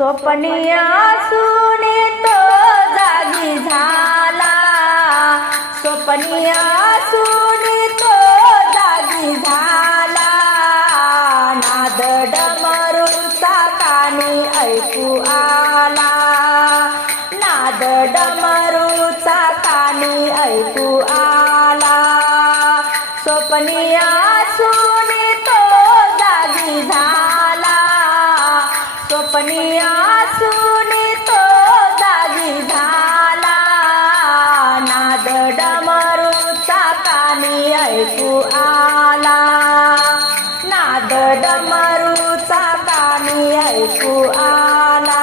स्वप्निया सुने तो जागी झाला. स्वप्निया सुने तो जागी झाला. नाद डमरूचा कानी ऐकू आला. नाद डमरूचा कानी ऐकू आला. स्वप्निया सुने ऐकू आला. नाद डमरूचा कानी ऐकू आला.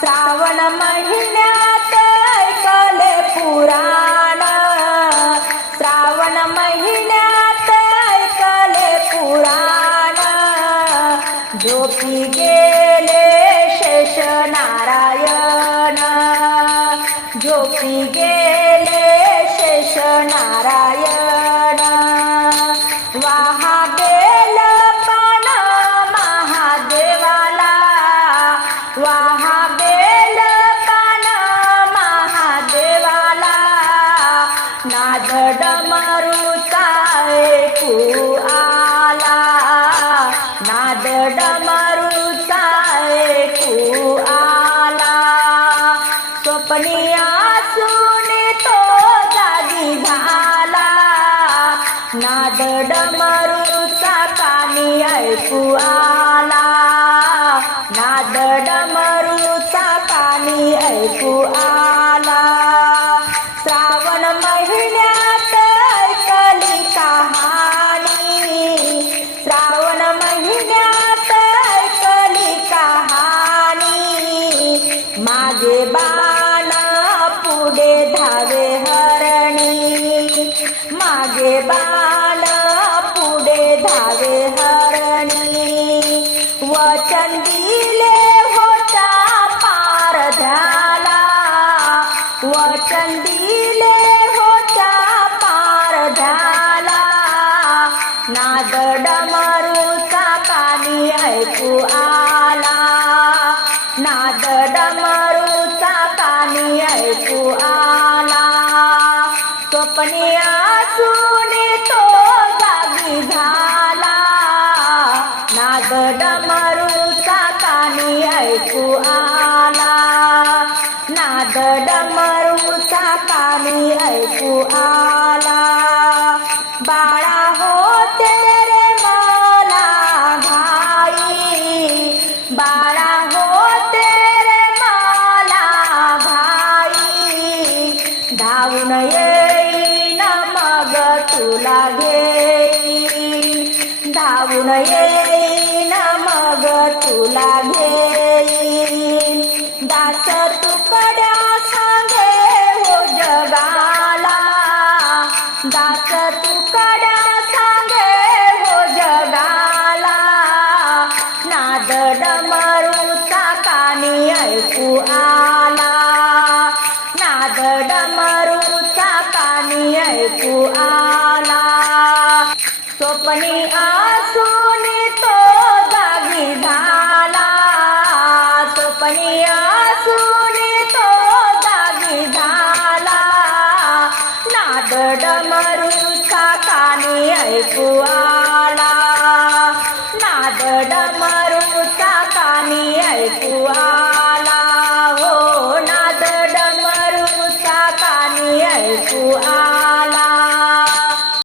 श्रावण महिन्यात ऐकले पुराण. श्रावण महिन्यात ऐकले पुराण. झोपी गेले शेष नारायण. झोपी गेले वाहा बेल पान महादेवाला. वाहा बेल पान महादेवाला. नाद डमरूचा ऐकू आला नाद डमरूचा ऐकू आला स्वप्निया सुने तो डमरूचा कानी ऐकू वचन दिले होता पार झाला. वचन दिले होता पार झाला. नाद डमरूचा कानी ऐकू आला. नाद डमरूचा कानी ऐकू आला. स्वप्ने सुने डमरूचा कानी ऐकू आला. नाद डमरूचा कानी ऐकू आला. बाळा होते रे मला भाई. बाळा होते रे मला भाई. धावून येईन मग तुला घेईन. धावून येईन तुला घेईन. दास तुकड्या सांगे हो जगाला. दास तुकड्या सांगे हो जगाला. नाद डमरूचा कानी ऐकू आला. नाद डमरूचा कानी ऐकू आला. स्वप्नी आसूनी स्वप्नी आसूनी तो जागी झाला. नाद डमरूचा कानी ऐकू